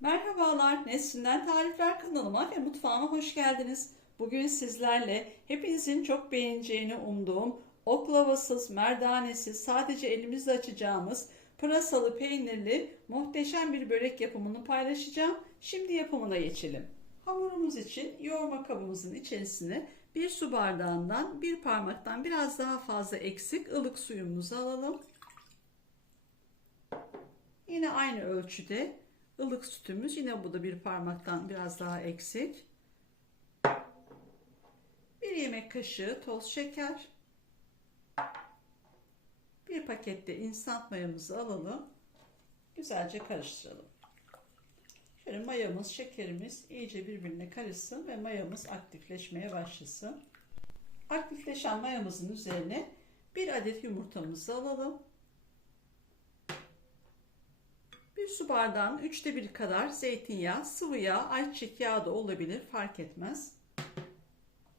Merhabalar, Neslinden Tarifler kanalıma ve mutfağıma hoş geldiniz. Bugün sizlerle hepinizin çok beğeneceğini umduğum oklavasız, merdanesiz, sadece elimizle açacağımız pırasalı peynirli muhteşem bir börek yapımını paylaşacağım. Şimdi yapımına geçelim. Hamurumuz için yoğurma kabımızın içerisine bir su bardağından bir parmaktan biraz daha fazla eksik ılık suyumuzu alalım. Yine aynı ölçüde ılık sütümüz, yine bu da bir parmaktan biraz daha eksik. Bir yemek kaşığı toz şeker. Bir pakette instant mayamızı alalım. Güzelce karıştıralım. Şöyle mayamız, şekerimiz iyice birbirine karışsın ve mayamız aktifleşmeye başlasın. Aktifleşen mayamızın üzerine bir adet yumurtamızı alalım. Bir su bardağının 1/3 kadar zeytinyağı, sıvı yağ, ayçiçek yağı da olabilir, fark etmez.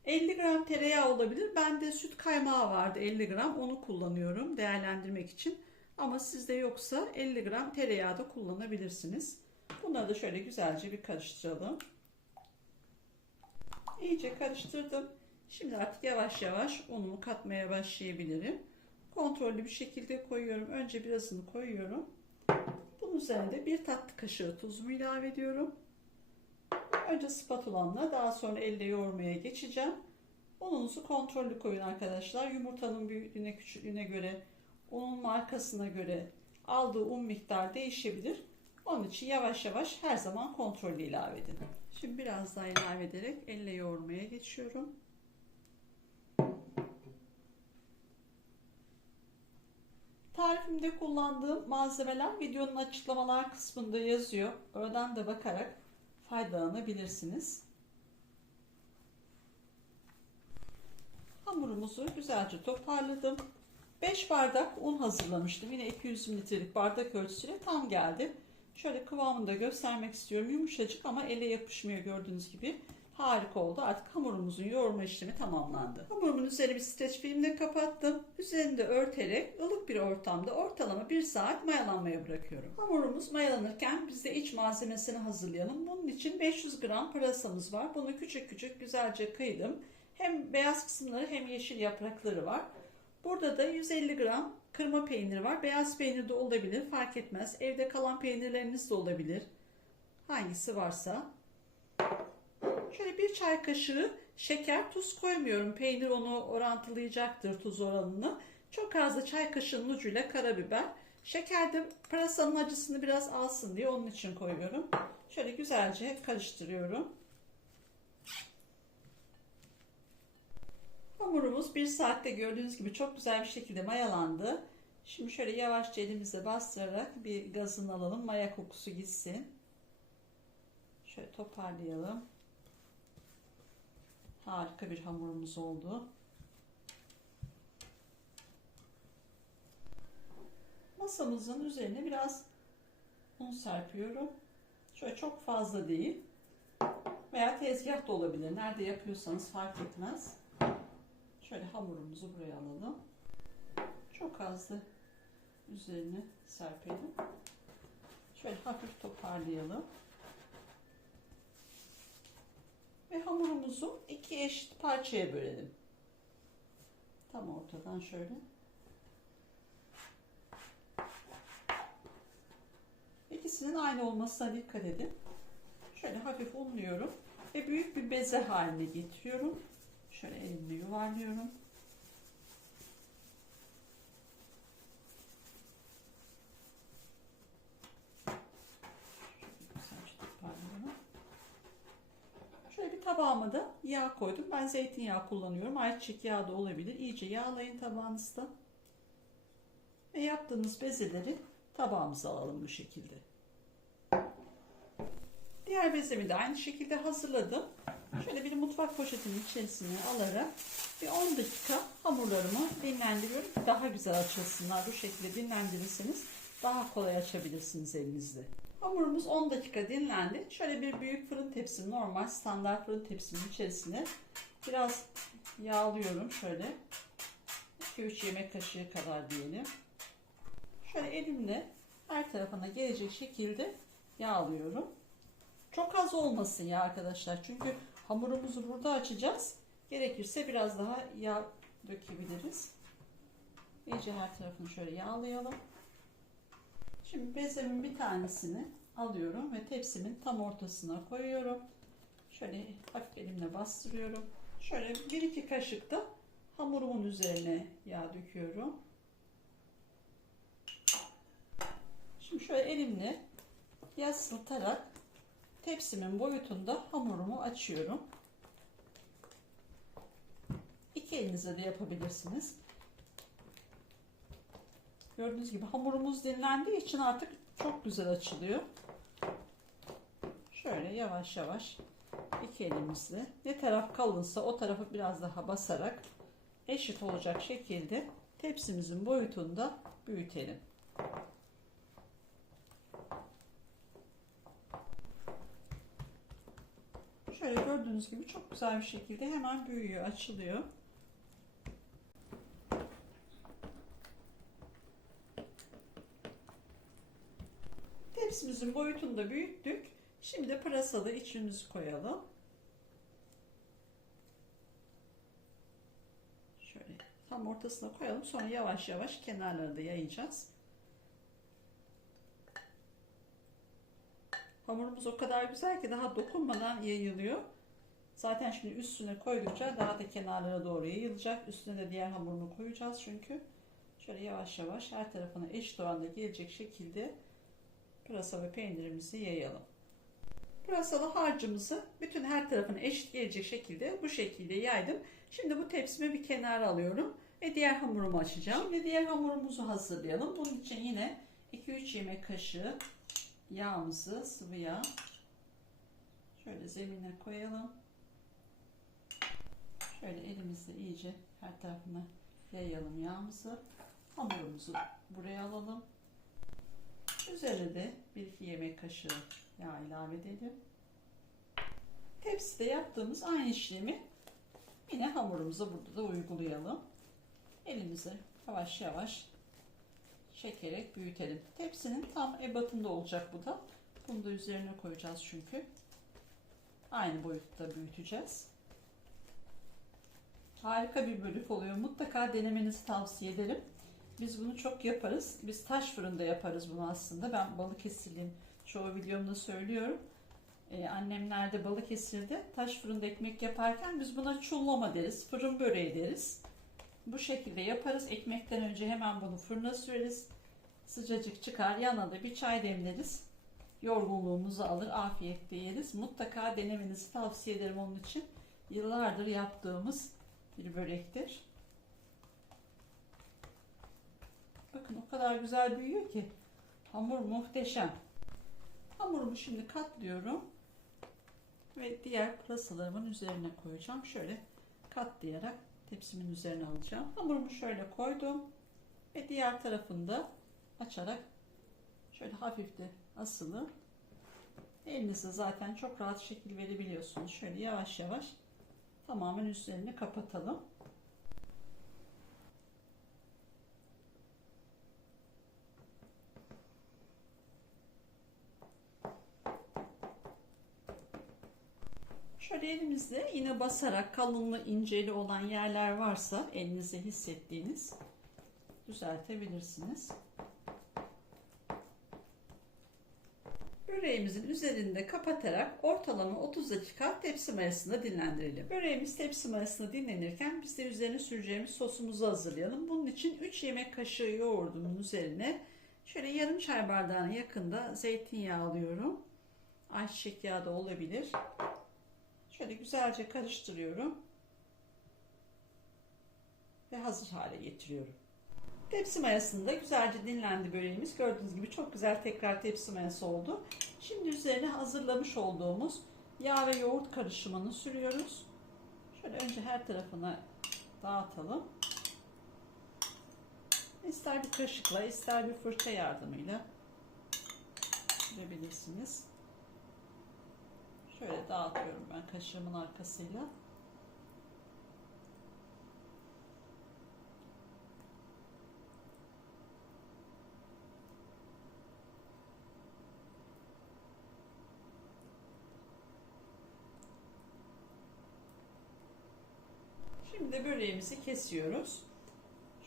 50 gram tereyağı olabilir. Bende süt kaymağı vardı 50 gram, onu kullanıyorum değerlendirmek için. Ama sizde yoksa 50 gram tereyağı da kullanabilirsiniz. Bunları da şöyle güzelce bir karıştıralım. İyice karıştırdım. Şimdi artık yavaş yavaş unumu katmaya başlayabilirim. Kontrollü bir şekilde koyuyorum. Önce birazını koyuyorum. Bunun üzerine bir tatlı kaşığı tuzumu ilave ediyorum. Önce spatulamla, daha sonra elle yoğurmaya geçeceğim. Ununuzu kontrollü koyun arkadaşlar. Yumurtanın büyüklüğüne, küçüklüğüne göre, unun markasına göre aldığı un miktarı değişebilir. Onun için yavaş yavaş her zaman kontrollü ilave edin. Şimdi biraz daha ilave ederek elle yoğurmaya geçiyorum. Tarifimde kullandığım malzemeler videonun açıklamalar kısmında yazıyor. Oradan da bakarak faydalanabilirsiniz. Hamurumuzu güzelce toparladım. 5 bardak un hazırlamıştım. Yine 200 mililitrelik bardak ölçüsüyle tam geldi. Şöyle kıvamını da göstermek istiyorum. Yumuşacık ama ele yapışmıyor, gördüğünüz gibi. Harika oldu. Artık hamurumuzun yoğurma işlemi tamamlandı. Hamurumun üzerine bir streç filmle kapattım. Üzerini de örterek ılık bir ortamda ortalama 1 saat mayalanmaya bırakıyorum. Hamurumuz mayalanırken biz de iç malzemesini hazırlayalım. Bunun için 500 gram pırasamız var. Bunu küçük küçük güzelce kıydım. Hem beyaz kısımları hem yeşil yaprakları var. Burada da 150 gram kırma peynir var. Beyaz peynir de olabilir, fark etmez. Evde kalan peynirleriniz de olabilir. Hangisi varsa. Şöyle bir çay kaşığı şeker, tuz koymuyorum. Peynir onu orantılayacaktır, tuz oranını. Çok az da çay kaşığının ucuyla karabiber. Şeker de pırasanın acısını biraz alsın diye onun için koyuyorum. Şöyle güzelce karıştırıyorum. Hamurumuz 1 saatte gördüğünüz gibi çok güzel bir şekilde mayalandı. Şimdi şöyle yavaşça elimizle bastırarak bir gazını alalım. Maya kokusu gitsin. Şöyle toparlayalım. Harika bir hamurumuz oldu. Masamızın üzerine biraz un serpiyorum. Şöyle çok fazla değil. Veya tezgah da olabilir. Nerede yapıyorsanız fark etmez. Şöyle hamurumuzu buraya alalım. Çok az da üzerine serpelim. Şöyle hafif toparlayalım. Ve hamurumuzu 2 eşit parçaya bölelim. Tam ortadan şöyle. İkisinin aynı olmasına dikkat edin. Şöyle hafif unluyorum ve büyük bir beze haline getiriyorum. Şöyle elimle yuvarlıyorum. Şöyle bir tabağıma da yağ koydum. Ben zeytinyağı kullanıyorum. Ayçiçek yağı da olabilir. İyice yağlayın tabağınızda. Ve yaptığınız bezeleri tabağımıza alalım bu şekilde. Diğer bezemi de aynı şekilde hazırladım. Şöyle bir mutfak poşetinin içerisine alarak bir 10 dakika hamurlarımı dinlendiriyorum. Daha güzel açılsınlar. Bu şekilde dinlendirirseniz daha kolay açabilirsiniz elinizle. Hamurumuz 10 dakika dinlendi. Şöyle bir büyük fırın tepsimi, normal standart fırın tepsimin içerisine biraz yağlıyorum. Şöyle 2-3 yemek kaşığı kadar diyelim. Şöyle elimle her tarafına gelecek şekilde yağlıyorum. Çok az olmasın ya arkadaşlar. Çünkü hamurumuzu burada açacağız. Gerekirse biraz daha yağ dökebiliriz. İyice her tarafını şöyle yağlayalım. Şimdi bezemin bir tanesini alıyorum ve tepsimin tam ortasına koyuyorum. Şöyle hafif elimle bastırıyorum. Şöyle 1-2 kaşık da hamurumun üzerine yağ döküyorum. Şimdi şöyle elimle yasıltarak tepsimin boyutunda hamurumu açıyorum. İki elinizle de yapabilirsiniz. Gördüğünüz gibi hamurumuz dinlendiği için artık çok güzel açılıyor. Şöyle yavaş yavaş iki elimizle ne taraf kalınsa o tarafı biraz daha basarak eşit olacak şekilde tepsimizin boyutunda büyütelim. Şöyle gördüğünüz gibi çok güzel bir şekilde hemen büyüyor, açılıyor. Tepsimizin boyutunu da büyüttük. Şimdi de pırasalı içimizi koyalım. Şöyle tam ortasına koyalım. Sonra yavaş yavaş kenarları da yayacağız. Hamurumuz o kadar güzel ki daha dokunmadan yayılıyor. Zaten şimdi üstüne koydukça daha da kenarlara doğru yayılacak. Üstüne de diğer hamurunu koyacağız çünkü. Şöyle yavaş yavaş her tarafına eşit oranda gelecek şekilde pırasa ve peynirimizi yayalım. Pırasalı harcımızı bütün her tarafına eşit gelecek şekilde bu şekilde yaydım. Şimdi bu tepsimi bir kenara alıyorum ve diğer hamurumu açacağım. Şimdi diğer hamurumuzu hazırlayalım. Bunun için yine 2-3 yemek kaşığı yağımızı, sıvı yağ şöyle zemine koyalım. Şöyle elimizle iyice her tarafına yayalım yağımızı. Hamurumuzu buraya alalım. Üzerine de 1-2 yemek kaşığı yağ ilave edelim. Tepside yaptığımız aynı işlemi yine hamurumuza burada da uygulayalım. Elimizi yavaş yavaş çekerek büyütelim. Tepsinin tam ebatında olacak bu da. Bunu da üzerine koyacağız çünkü. Aynı boyutta büyüteceğiz. Harika bir börek oluyor. Mutlaka denemenizi tavsiye ederim. Biz bunu çok yaparız. Biz taş fırında yaparız bunu aslında. Ben Balıkesirliyim. Çoğu videomda söylüyorum. Annemler de Balıkesir'de taş fırında ekmek yaparken biz buna çullama deriz. Fırın böreği deriz. Bu şekilde yaparız. Ekmekten önce hemen bunu fırına süreriz. Sıcacık çıkar. Yanına da bir çay demleriz. Yorgunluğumuzu alır. Afiyetle yeriz. Mutlaka denemenizi tavsiye ederim onun için. Yıllardır yaptığımız bir börektir. Bakın o kadar güzel büyüyor ki. Hamur muhteşem. Hamurumu şimdi katlıyorum. Ve diğer pırasalarımın üzerine koyacağım. Şöyle katlayarak tepsimin üzerine alacağım. Hamurumu şöyle koydum. Ve diğer tarafını da açarak şöyle hafif de asılı. Elinizle zaten çok rahat şekil verebiliyorsunuz. Şöyle yavaş yavaş tamamen üzerini kapatalım. Şöyle elimizle yine basarak kalınlığı inceli olan yerler varsa elinizde hissettiğiniz düzeltebilirsiniz. Böreğimizin üzerinde kapatarak ortalama 30 dakika tepsi mayasında dinlendirelim. Böreğimiz tepsi mayasında dinlenirken biz de üzerine süreceğimiz sosumuzu hazırlayalım. Bunun için 3 yemek kaşığı yoğurdumun üzerine şöyle yarım çay bardağına yakında zeytinyağı alıyorum. Ayçiçek yağı da olabilir. Şöyle güzelce karıştırıyorum ve hazır hale getiriyorum. Tepsi mayasında güzelce dinlendi böreğimiz. Gördüğünüz gibi çok güzel tekrar tepsi mayası oldu. Şimdi üzerine hazırlamış olduğumuz yağ ve yoğurt karışımını sürüyoruz. Şöyle önce her tarafına dağıtalım. İster bir kaşıkla ister bir fırça yardımıyla sürebilirsiniz. Şöyle dağıtıyorum ben kaşığımın arkasıyla. Şimdi böreğimizi kesiyoruz.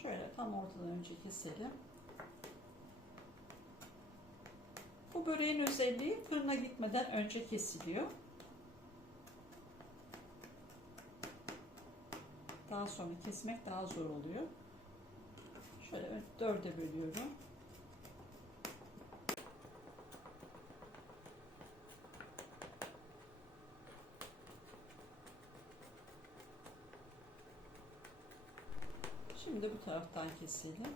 Şöyle tam ortadan önce keselim. Bu böreğin özelliği fırına gitmeden önce kesiliyor. Daha sonra kesmek daha zor oluyor. Şöyle 4'e bölüyorum. Şimdi bu taraftan keselim.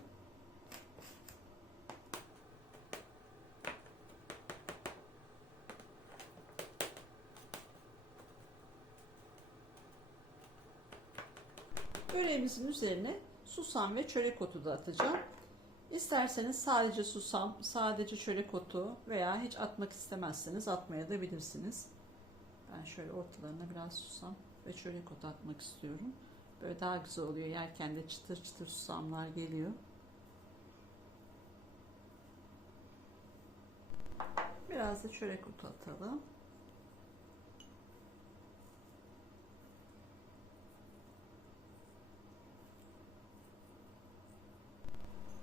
Böreğimizin üzerine susam ve çörek otu da atacağım. İsterseniz sadece susam, sadece çörek otu veya hiç atmak istemezseniz atmaya da bilirsiniz. Ben şöyle ortalarına biraz susam ve çörek otu atmak istiyorum. Böyle daha güzel oluyor. Yerken de çıtır çıtır susamlar geliyor. Biraz da çörek otu atalım.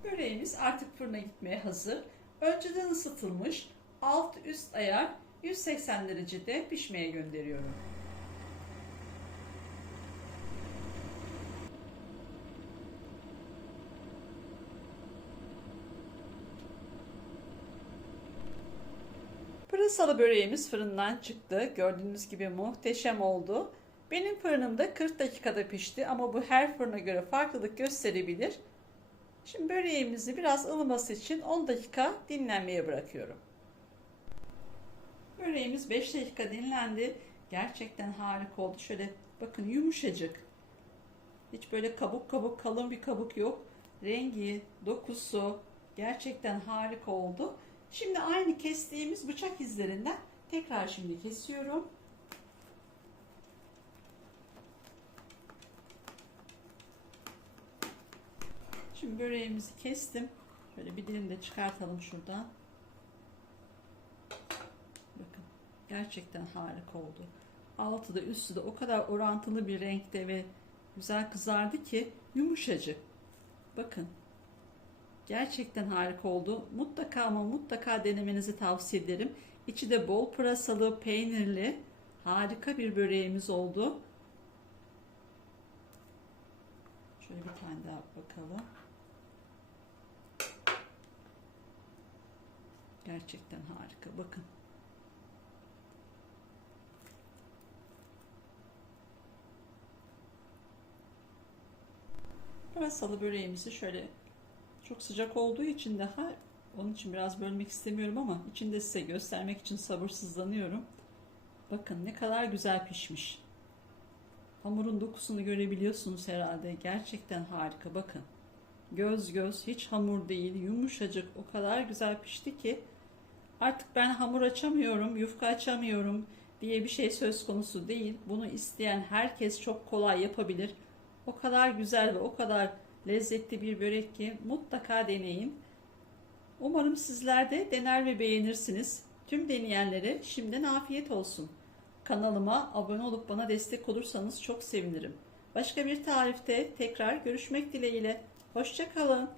Böreğimiz artık fırına gitmeye hazır. Önceden ısıtılmış alt üst ayar 180 derecede pişmeye gönderiyorum. Pırasalı böreğimiz fırından çıktı. Gördüğünüz gibi muhteşem oldu. Benim fırınımda 40 dakikada pişti ama bu her fırına göre farklılık gösterebilir. Şimdi böreğimizi biraz ılıması için 10 dakika dinlenmeye bırakıyorum. Böreğimiz 5 dakika dinlendi. Gerçekten harika oldu. Şöyle bakın, yumuşacık. Hiç böyle kabuk kabuk, kalın bir kabuk yok. Rengi, dokusu gerçekten harika oldu. Şimdi aynı kestiğimiz bıçak izlerinden tekrar şimdi kesiyorum. Şimdi böreğimizi kestim. Şöyle bir dilim de çıkartalım şuradan. Bakın, gerçekten harika oldu. Altı da üstü de o kadar orantılı bir renkte ve güzel kızardı ki yumuşacık. Bakın, gerçekten harika oldu. Mutlaka ama mutlaka denemenizi tavsiye ederim. İçi de bol pırasalı, peynirli harika bir böreğimiz oldu. Şöyle bir tane daha bakalım. Gerçekten harika. Bakın. Pırasalı böreğimizi şöyle, çok sıcak olduğu için daha, onun için biraz bölmek istemiyorum ama içinde size göstermek için sabırsızlanıyorum. Bakın ne kadar güzel pişmiş. Hamurun dokusunu görebiliyorsunuz herhalde. Gerçekten harika. Bakın. Göz göz, hiç hamur değil, yumuşacık, o kadar güzel pişti ki artık ben hamur açamıyorum, yufka açamıyorum diye bir şey söz konusu değil. Bunu isteyen herkes çok kolay yapabilir. O kadar güzel ve o kadar lezzetli bir börek ki mutlaka deneyin. Umarım sizler de dener ve beğenirsiniz. Tüm deneyenlere şimdiden afiyet olsun. Kanalıma abone olup bana destek olursanız çok sevinirim. Başka bir tarifte tekrar görüşmek dileğiyle. Hoşça kalın.